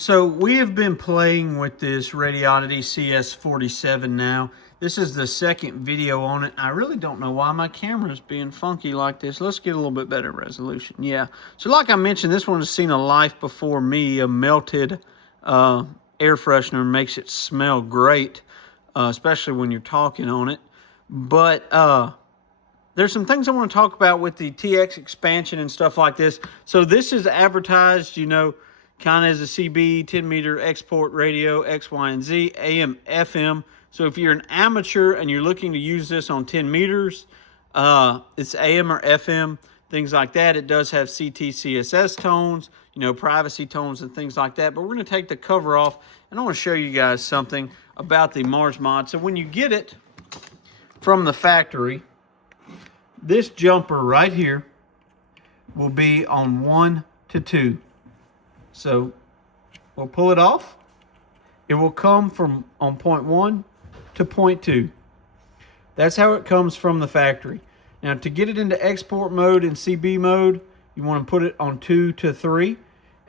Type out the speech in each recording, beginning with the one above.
So we have been playing with this Radioddity CS-47 now. This is the second video on it. I really don't know why my camera is being funky like this. Let's get a little bit better resolution. Yeah. So like I mentioned, this one has seen a life before me. A melted air freshener makes it smell great, especially when you're talking on it. But there's some things I want to talk about with the TX expansion and stuff like this. So this is advertised, you know, kind of as a CB 10-meter export radio, X, Y, and Z, AM, FM. So if you're an amateur and you're looking to use this on 10 meters, it's AM or FM, things like that. It does have CT, CSS tones, you know, privacy tones and things like that. But we're going to take the cover off, and I want to show you guys something about the Mars mod. So when you get it from the factory, this jumper right here will be on 1 to 2. So we'll pull it off. It will come from on point 1 to point 2. That's how it comes from the factory. Now to get it into export mode and CB mode, you want to put it on 2 to 3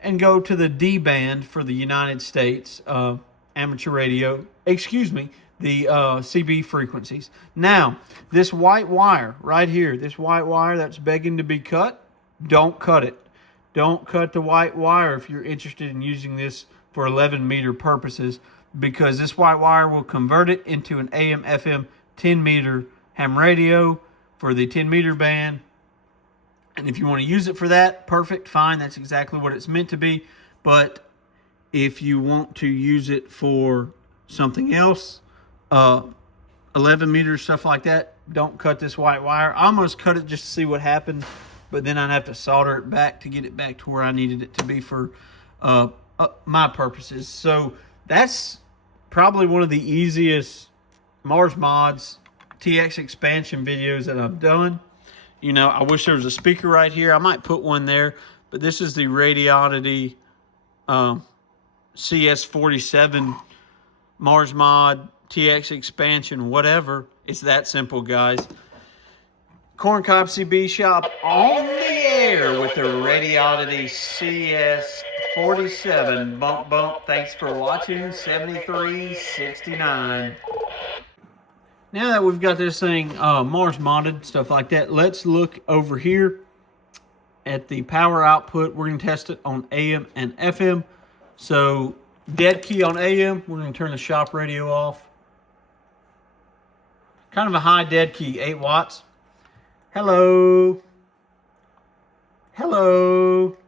and go to the D band for the United States amateur radio, the CB frequencies. Now, this white wire right here, this white wire that's begging to be cut, don't cut it. Don't cut the white wire if you're interested in using this for 11-meter purposes, because this white wire will convert it into an AM, FM 10-meter ham radio for the 10-meter band. And if you want to use it for that, perfect, fine. That's exactly what it's meant to be. But if you want to use it for something else, 11 meters, stuff like that, don't cut this white wire. I almost cut it just to see what happened, but then I'd have to solder it back to get it back to where I needed it to be for my purposes. So that's probably one of the easiest Mars Mods TX expansion videos that I've done. You know, I wish there was a speaker right here. I might put one there, but this is the Radioddity CS-47 Mars Mod TX expansion, whatever. It's that simple, guys. Corncob CB shop on the air with the Radioddity CS-47. Bump, bump. Thanks for watching 7369. Now that we've got this thing Mars modded, stuff like that, let's look over here at the power output. We're going to test it on AM and FM. So dead key on AM, we're going to turn the shop radio off. Kind of a high dead key, 8 watts. Hello. Hello.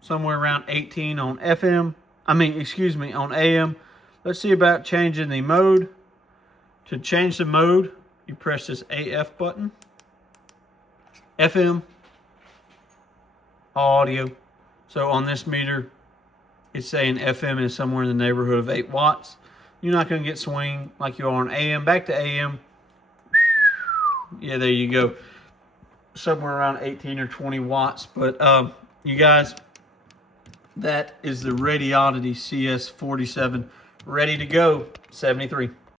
Somewhere around 18 on FM. On AM. Let's see about changing the mode. To change the mode, you press this AF button. FM. Audio. So on this meter, it's saying FM is somewhere in the neighborhood of 8 watts. You're not going to get swing like you are on AM. Back to AM. Yeah, there you go. Somewhere around 18 or 20 watts. But you guys, that is the Radioddity CS-47 ready to go. 73.